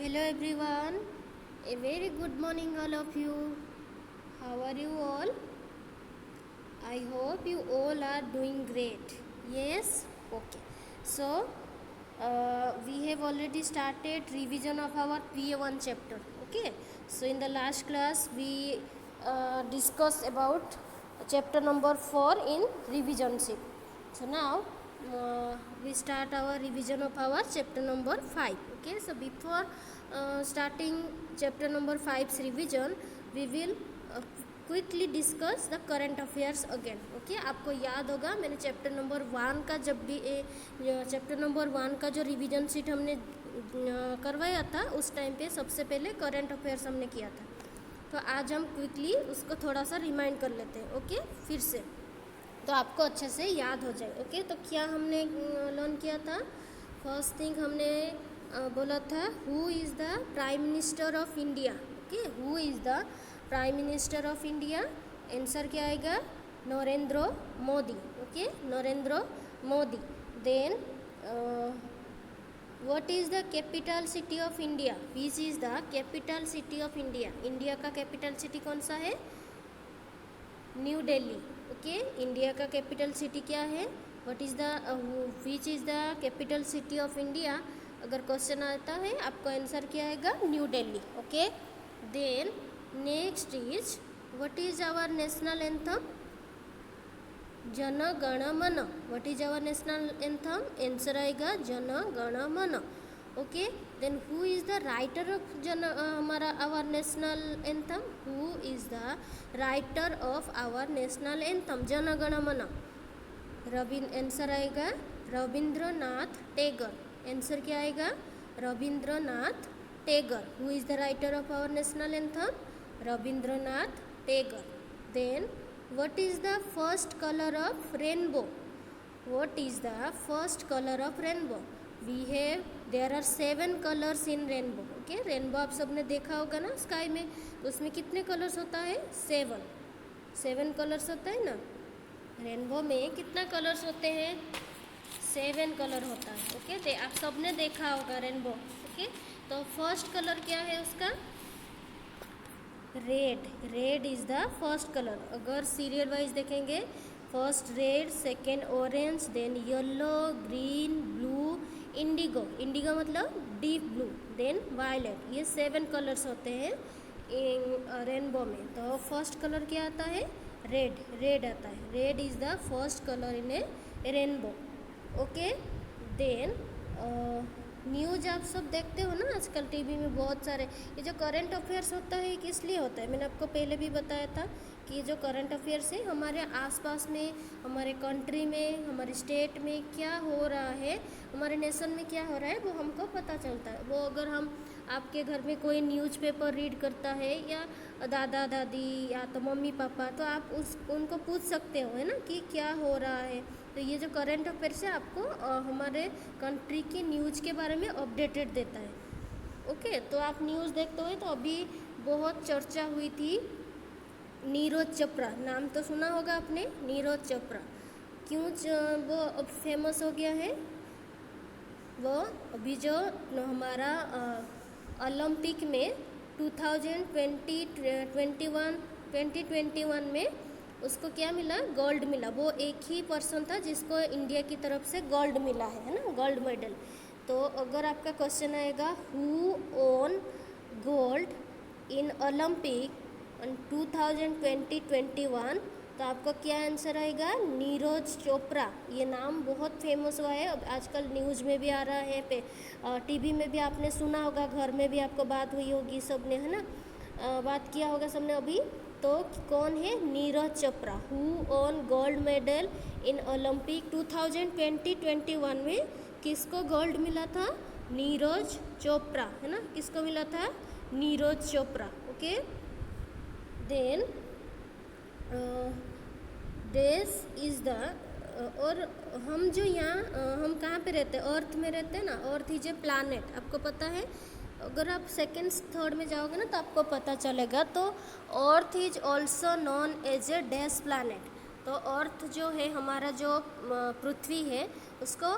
Hello everyone, a very good morning all of you. How are you all? I hope you all are doing great. Yes? Okay. So, we have already started revision of our PA1 chapter. Okay. So, in the last class, we discussed about chapter number 4 in revision sheet. So, now we start our revision of our chapter number 5. Okay. So, before starting chapter number 5's revision, we will quickly discuss the current affairs again. Okay, आपको याद होगा मैंने chapter number 1 का जब भी chapter number 1 का जो revision sheet हमने करवाया था उस टाइम पे सबसे पहले करंट अफेयर्स हमने किया था. तो आज हम क्विकली उसको थोड़ा सा रिमाइंड कर लेते हैं. ओके, फिर से तो आपको अच्छे से याद हो जाए. ओके, तो क्या हमने लर्न किया था? फर्स्ट थिंग हमने बोला था who is the prime minister of India. Okay, who is the prime minister of India? Answer क्या आएगा? Narendra Modi. Okay, Narendra Modi. Then what is the capital city of India? Which is the capital city of India? India का capital city कौन सा है? New Delhi. Okay, India का capital city क्या है? What is the which is the capital city of India? अगर question आता है आपका आंसर क्या आएगा? New Delhi. Okay, then next is what is our national anthem? Jana Gana Mana. What is our national anthem? Answer आएगा Jana Gana Mana. Okay, then who is the writer of हमारा our national anthem? Who is the writer of our national anthem Jana Gana मन? Answer आएगा Rabindranath Tagore. Answer क्या आएगा? Rabindranath Tagore. Who is the writer of our national anthem? Rabindranath Tagore. Then what is the first color of rainbow? What is the first color of rainbow? There are 7 colors in rainbow. Okay, rainbow आप सबने देखा होगा ना sky में, तो उसमें कितने colours होता है? 7 कलर्स होता है ना. रेनबो में कितना कलर्स होते हैं? 7 कलर होता है. ओके, आप सबने देखा होगा रेनबो. ओके, तो फर्स्ट कलर क्या है उसका? Red is the first colour. अगर सीरियल वाइज देखेंगे, first red, second orange, then yellow, green, blue, indigo मतलब डीप ब्लू, देन वायलेट. ये 7 कलर्स होते हैं रेनबो में. तो फर्स्ट कलर क्या आता है? रेड आता है. Red is the first colour in a rainbow. Okay, then news आप सब देखते हो ना आजकल टीवी में बहुत सारे. ये जो करंट अफेयर्स होता है किस लिए होता है? मैंने आपको पहले भी बताया था कि ये जो करंट अफेयर्स है हमारे आसपास में, हमारे कंट्री में, हमारे स्टेट में क्या हो रहा है, हमारे नेशन में क्या हो रहा है, वो हमको पता चलता है. वो अगर हम आपके घर में कोई न्यूज़पेपर रीड करता है या दादा दादी या तो मम्मी पापा, तो आप उनको पूछ सकते हो है ना कि क्या हो रहा है. तो ये जो करंट अफेयर्स है आपको हमारे कंट्री की न्यूज़ के बारे में अपडेटेड देता है. ओके, तो आप न्यूज़ देखते हो. तो अभी बहुत चर्चा हुई थी नीरज चोपड़ा. नाम तो सुना होगा आपने, नीरज चोपड़ा. क्यों वो अब फेमस हो गया है? वो अभी जो हमारा ओलंपिक में 2021 में उसको क्या मिला? गोल्ड मिला. वो एक ही पर्सन था जिसको इंडिया की तरफ से गोल्ड मिला है ना, गोल्ड मेडल. तो अगर आपका क्वेश्चन आएगा who won gold in Olympic in 2021, तो आपका क्या आंसर आएगा? नीरज चोपड़ा. ये नाम बहुत फेमस हुआ है. अब आजकल न्यूज़ में भी आ रहा है, टीवी में भी आपने सुना होगा, घर में भी आपको बात हुई होगी, सबने है ना बात किया होगा सबने अभी. तो कौन है? Neeraj Chopra. Who won gold medal in Olympic 2021 में किसको गोल्ड मिला था? नीरज चोपड़ा, है ना. किसको मिला था? Neeraj Chopra. Okay, then this is the और हम जो यहाँ हम कहाँ पे रहते हैं? अर्थ में रहते हैं ना. Earth is a planet. आपको पता है? अगर आप सेकेंड थर्ड में जाओगे ना तो आपको पता चलेगा. तो earth is also known as a dash planet. तो अर्थ जो है हमारा जो पृथ्वी है उसको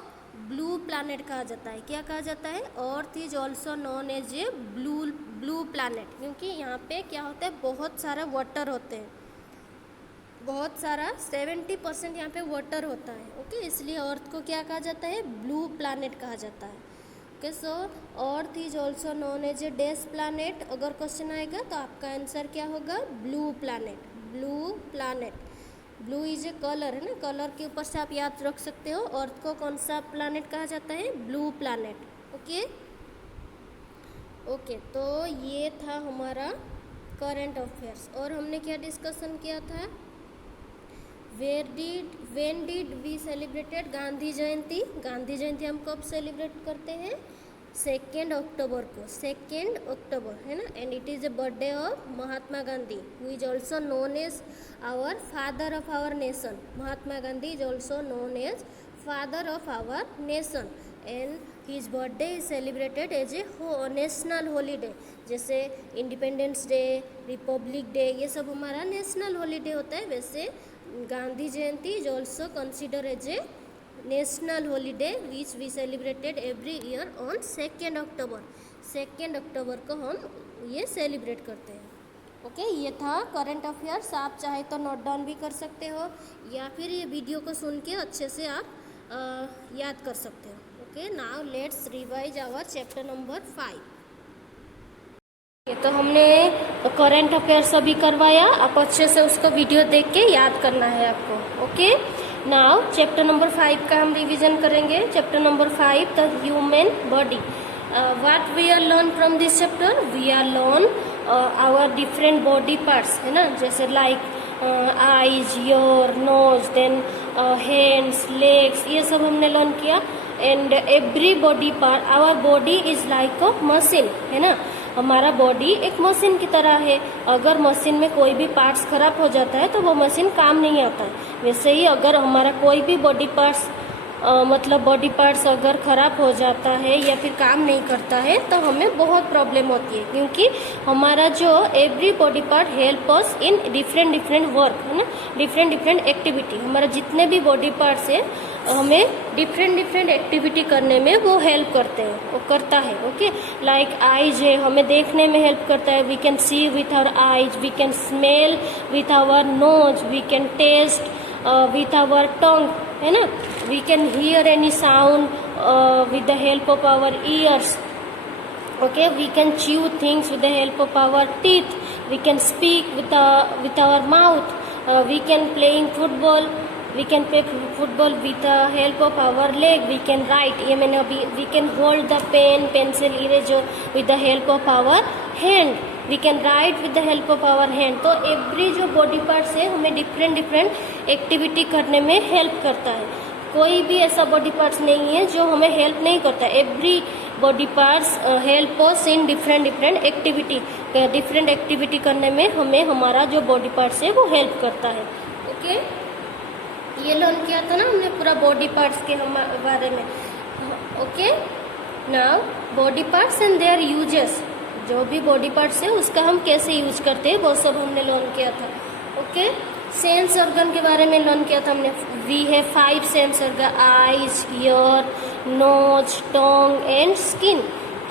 ब्लू प्लैनेट कहा जाता है। क्या कहा जाता है? Earth is also known as a blue planet, क्योंकि यहाँ पे क्या होता है, बहुत सारा वाटर होते हैं, बहुत सारा 70% यहाँ पे वाटर होता है। ओके, इसलिए अर्थ को क्या कहा जाता है? ब्लू प्लैनेट कहा जाता है। Okay, so earth is also known as a dash planet. अगर क्वेश्चन आएगा तो आपका आंसर क्या होगा? Blue planet. Blue planet, blue is a colour है ना, कलर के ऊपर से आप याद रख सकते हो। अर्थ को कौन सा प्लैनेट कहा जाता है? Blue planet. ओके ओके, तो ये था हमारा करंट अफेयर्स। और हमने क्या डिस्कशन किया था? When did we celebrated Gandhi Jayanti? Gandhi Jayanti हम कब सेलिब्रेट करते हैं? 2 अक्टूबर को, 2 अक्टूबर है ना। And it is a birthday of Mahatma Gandhi, who is also known as our father of our nation. Mahatma Gandhi is also known as father of our nation, and his birthday is celebrated as a national holiday. जैसे independence day, republic day, ये सब हमारा national holiday होता है, वैसे Gandhi Jayanti is also consider as a national holiday which we celebrated every year on 2 अक्टूबर। 2 अक्टूबर को हम ये सेलिब्रेट करते हैं। ओके, ये था करंट अफेयर्स। आप चाहे तो नोट डाउन भी कर सकते हो, या फिर ये वीडियो को सुन के अच्छे से आप याद कर सकते हो। Okay, now let's revise our chapter number 5। तो हमने करंट अफेयर्स अभी करवाया, आप अच्छे से उसको वीडियो देख के याद करना है आपको। ओके, नाउ चैप्टर नंबर 5 का हम रिवीजन करेंगे। Chapter number 5, the human body. What we are learn from this chapter? We are learn our different body parts, है ना, जैसे like eyes, ear, nose, then hands, legs, ये सब हमने learn किया। And every body part, our body is like a machine, है ना, हमारा बॉडी एक मशीन की तरह है। अगर मशीन में कोई भी पार्ट्स खराब हो जाता है तो वो मशीन काम नहीं आता है। वैसे ही अगर हमारा कोई भी बॉडी पार्ट्स मतलब बॉडी पार्ट्स अगर खराब हो जाता है या फिर काम नहीं करता है तो हमें बहुत प्रॉब्लम होती है, क्योंकि हमारा जो every body part help us in different work, है ना, डिफरेंट एक्टिविटी। हमारा जितने भी बॉडी पार्ट्स है हमें डिफरेंट एक्टिविटी करने में वो हेल्प करते हैं, वो करता है। ओके, लाइक आईज है, हमें देखने में हेल्प करता है। We can see with our eyes, we can smell with our nose, we can taste with our tongue, है ना, we can hear any sound with the help of our ears. Okay, we can chew things with the help of our teeth. We can speak with our mouth. We can playing football. We can play football with the help of our leg. We can write. ये मैंने अभी we can hold the pen, pencil, eraser with the help of our hand. We can write with the help of our hand. तो every जो body parts है हमें different activity करने में help करता है। कोई भी ऐसा बॉडी पार्ट्स नहीं है जो हमें हेल्प नहीं करता। Every body parts help us in different activity. Different activity करने में हमें हमारा जो बॉडी पार्ट्स है वो हेल्प करता है। ओके, ये लर्न किया था ना हमने पूरा बॉडी पार्ट्स के बारे में। Okay, now body parts and there uses. जो भी बॉडी पार्ट्स है उसका हम कैसे यूज करते हैं वो सब हमने लर्न किया था। ओके, सेंस ऑर्गन के बारे में लर्न किया था हमने। We have 5 sense organ, eyes, ear, nose, tongue and skin.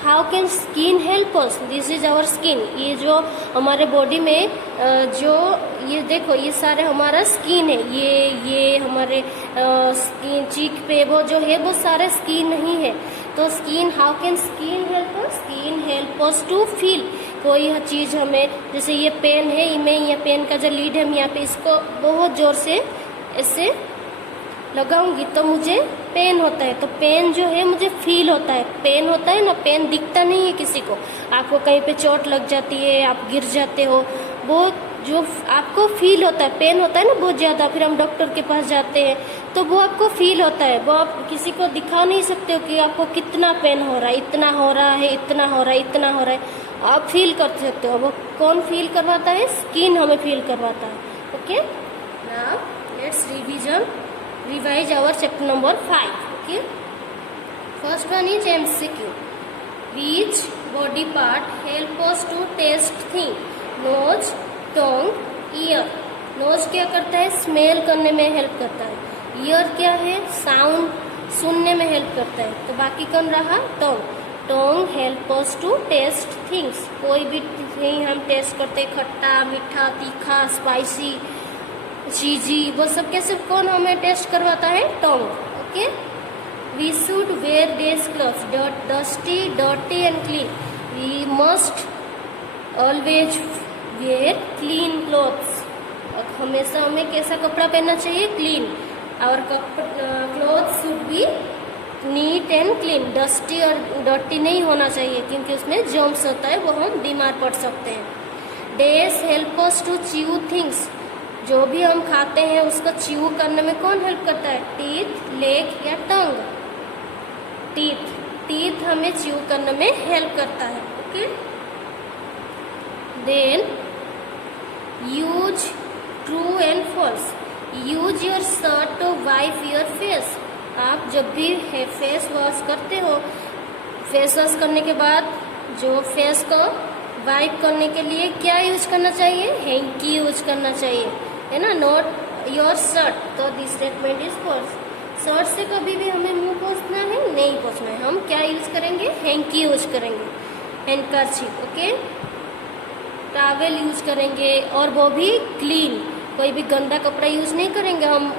How can skin help us? This is our skin. ये जो हमारे बॉडी में जो ये देखो ये सारे हमारा स्किन है। ये हमारे स्किन चीक पे वो जो है वो सारे स्किन नहीं है। तो skin, how can skin help us? Skin help us to feel. कोई चीज़ हमें, जैसे ये पेन है, मैं ये पेन का जो लीड है मैं यहाँ पे इसको बहुत ज़ोर से ऐसे लगाऊंगी तो मुझे पेन होता है। तो पेन जो है मुझे फील होता है। पेन होता है ना, पेन दिखता नहीं है किसी को। आपको कहीं पे चोट लग जाती है, आप गिर जाते हो, वो जो आपको फील होता है, पेन होता है ना बहुत ज़्यादा, फिर हम डॉक्टर के पास जाते हैं तो वो आपको फील होता है। वो आप किसी को दिखा नहीं सकते हो कि आपको कितना पेन हो रहा है, इतना हो रहा है, इतना हो रहा है, इतना हो रहा है। आप फील कर सकते हो। वो कौन फील करवाता है? स्किन हमें फील करवाता है। Okay, now let's revise our chapter number 5. Okay, first one is MCQ. Which body part help us to taste thing? Nose, tongue, ear. Nose क्या करता है? स्मेल करने में हेल्प करता है. ईयर क्या है? सुनने में हेल्प करता है। तो बाकी कौन रहा? Tongue. Tongue help us to test things. कोई भी थिंग हम टेस्ट करते हैं, खट्टा, मीठा, तीखा, स्पाइसी, चीजी, वो सब कैसे कौन हमें टेस्ट करवाता है? Tongue. Okay. We should wear these clothes, dusty, dirty and clean. We must always wear clean clothes. हमेशा हमें कैसा कपड़ा पहनना चाहिए? क्लीन। और cloth should be neat and clean. Dusty और डर्टी नहीं होना चाहिए क्योंकि उसमें जर्म्स होता है, वो हम बीमार पड़ सकते हैं। These help us to chew things. जो भी हम खाते हैं उसको च्यू करने में कौन हेल्प करता है? टीथ, लेग या टंग? टीथ। टीथ हमें च्यू करने में हेल्प करता है। Okay. Then use true and false. Use your shirt to wipe your face. आप जब भी फेस वॉश करते हो, फेस वॉश करने के बाद जो फेस को वाइप करने के लिए क्या यूज करना चाहिए? हैंकी यूज करना चाहिए, है ना? Not your shirt. तो this statement is false. Shirt से कभी भी हमें मुंह पोंछना है? नहीं पोंछना है। हम क्या यूज करेंगे? हैंकी यूज करेंगे, हैंडकरचीफ। ओके। टॉवेल यूज करेंगे और वो भी क्लीन। कोई भी गंदा कपड़ा यूज नहीं करेंगे हम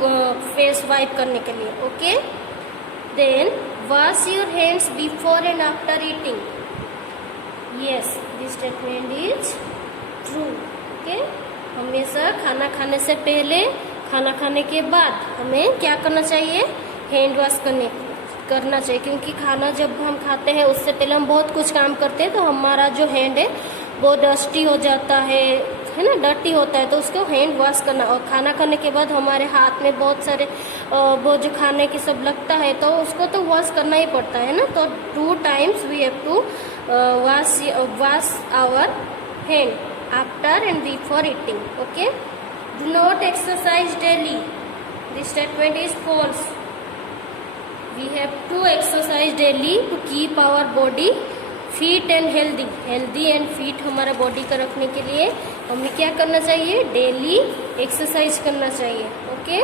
फेस वाइप करने के लिए। Okay. Then wash your hands before and after eating. Yes, this statement is true. Okay. हमेशा खाना खाने से पहले, खाना खाने के बाद हमें क्या करना चाहिए? हैंड वॉश करना चाहिए क्योंकि खाना जब हम खाते हैं उससे पहले हम बहुत कुछ काम करते हैं, तो हमारा जो हैंड है वो डस्टी हो जाता है ना, डर्टी होता है, तो उसको हैंड वॉश करना। और खाना खाने के बाद हमारे हाथ में बहुत सारे वो जो खाने की सब लगता है, तो उसको तो वॉश करना ही पड़ता है ना। तो 2 times we have to wash our hand after and before eating. Okay. Do not exercise daily. This statement is false. We have to exercise daily to keep our body fit and healthy. Healthy and fit हमारा body का रखने के लिए हमें क्या करना चाहिए? Daily exercise करना चाहिए। ओके।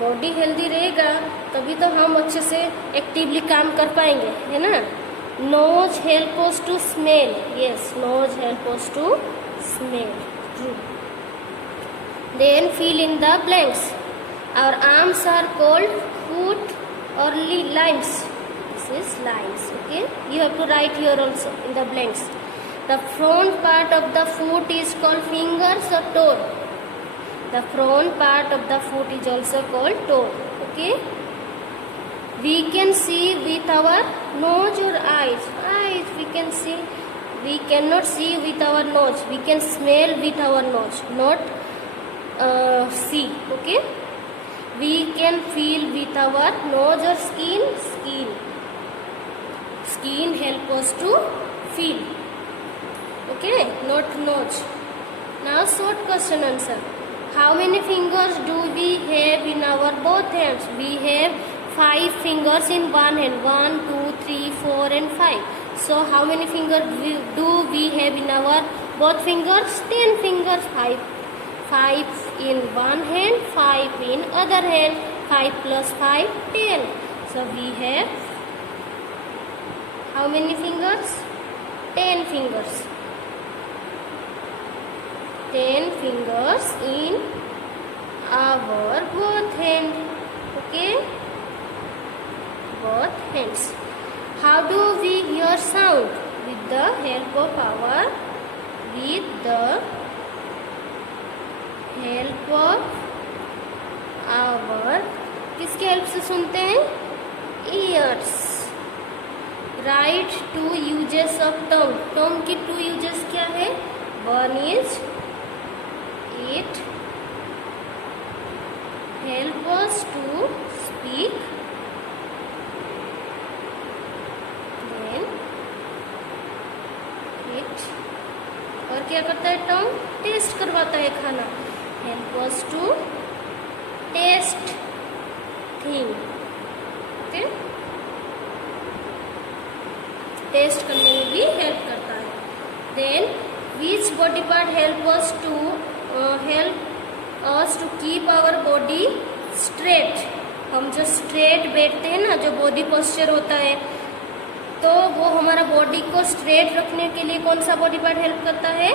बॉडी हेल्दी रहेगा तभी तो हम अच्छे से एक्टिवली काम कर पाएंगे, है ना? Nose help us to smell. Yes, nose help us to smell. True. Then fill in the blanks. Our arms are called foot or limbs. This is lines. Okay. You have to write here also in the blanks. The front part of the foot is called fingers or toe. The front part of the foot is also called toe. Okay. We can see with our nose or eyes. Eyes we can see. We cannot see with our nose. We can smell with our nose, not see. Okay. We can feel with our nose or skin. Skin help us to feel. Okay, not nose. Now short question answer. How many fingers do we have in our both hands? We have 5 fingers in one hand. 1, 2, 3, 4 and 5. So how many fingers do we have in our both fingers? 10 fingers. 5 in one hand, 5 in other hand. 5 plus 5, 10. So we have how many fingers? 10 fingers. 10 fingers in our both hand. Okay, both hands. How do we hear sound? With the help of our किसके help से सुनते हैं? Years. Right 2 uses of tongue. tongue की 2 uses क्या है? One is it help us to speak. Then it और क्या करता है? टंग टेस्ट करवाता है खाना. Help us to taste thing. Okay, taste करने में भी हेल्प करता है. Then which body part help us to keep our body straight? हम जो स्ट्रेट बैठते हैं ना, जो बॉडी पोस्चर होता है, तो वो हमारा बॉडी को स्ट्रेट रखने के लिए कौन सा बॉडी पार्ट हेल्प करता है?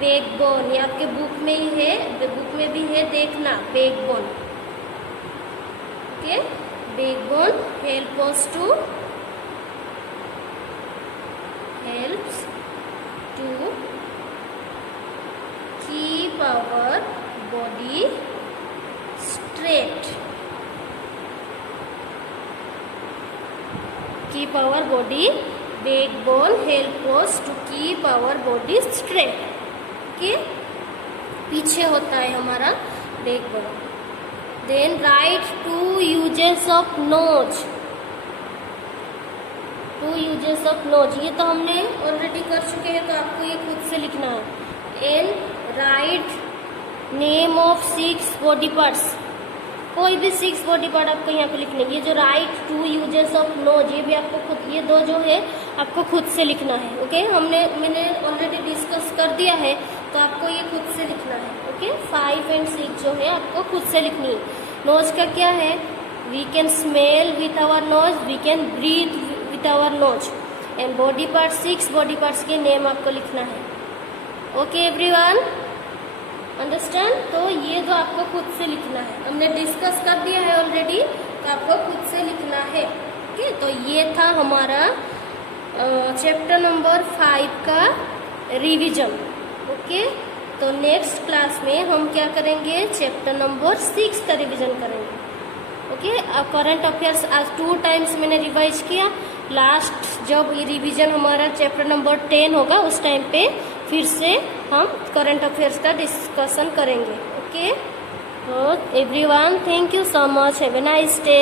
बैकबोन। ये आपके बुक में ही है, बुक में भी है, देखना, backbone. Okay, backbone helps to keep our body straight. Keep our body, backbone help us to keep our body straight. Okay, पीछे होता है हमारा backbone. Then write 2 uses of nose। 2 uses of nose, ये तो हमने ऑलरेडी कर चुके हैं, तो आपको ये खुद से लिखना है। And write name of 6 body parts, कोई भी 6 बॉडी पार्ट आपको यहाँ पे लिखने। ये जो राइट 2 यूजेस ऑफ नोज, ये भी आपको खुद, ये दो जो है आपको खुद से लिखना है। ओके, मैंने ऑलरेडी डिस्कस कर दिया है, तो आपको ये खुद से लिखना है। ओके, 5 और 6 जो है आपको खुद से लिखनी है। नोज का क्या है? We can smell with our nose, we can breathe with our nose. And body part, 6 body parts के नेम आपको लिखना है। Okay everyone, understand? तो ये जो आपको खुद से लिखना है, हमने डिस्कस कर दिया है ऑलरेडी, तो आपको खुद से लिखना है। ओके, तो ये था हमारा चैप्टर नंबर 5 का रिवीजन। ओके, तो नेक्स्ट क्लास में हम क्या करेंगे? चैप्टर नंबर 6 का रिवीजन करेंगे। ओके, करंट अफेयर्स आज 2 टाइम्स मैंने रिवाइज किया। लास्ट जब ये रिवीजन हमारा चैप्टर नंबर 10 होगा, उस टाइम पे फिर से हम करंट अफेयर्स का डिस्कशन करेंगे। ओके, तो everyone, thank you so much, have a nice day.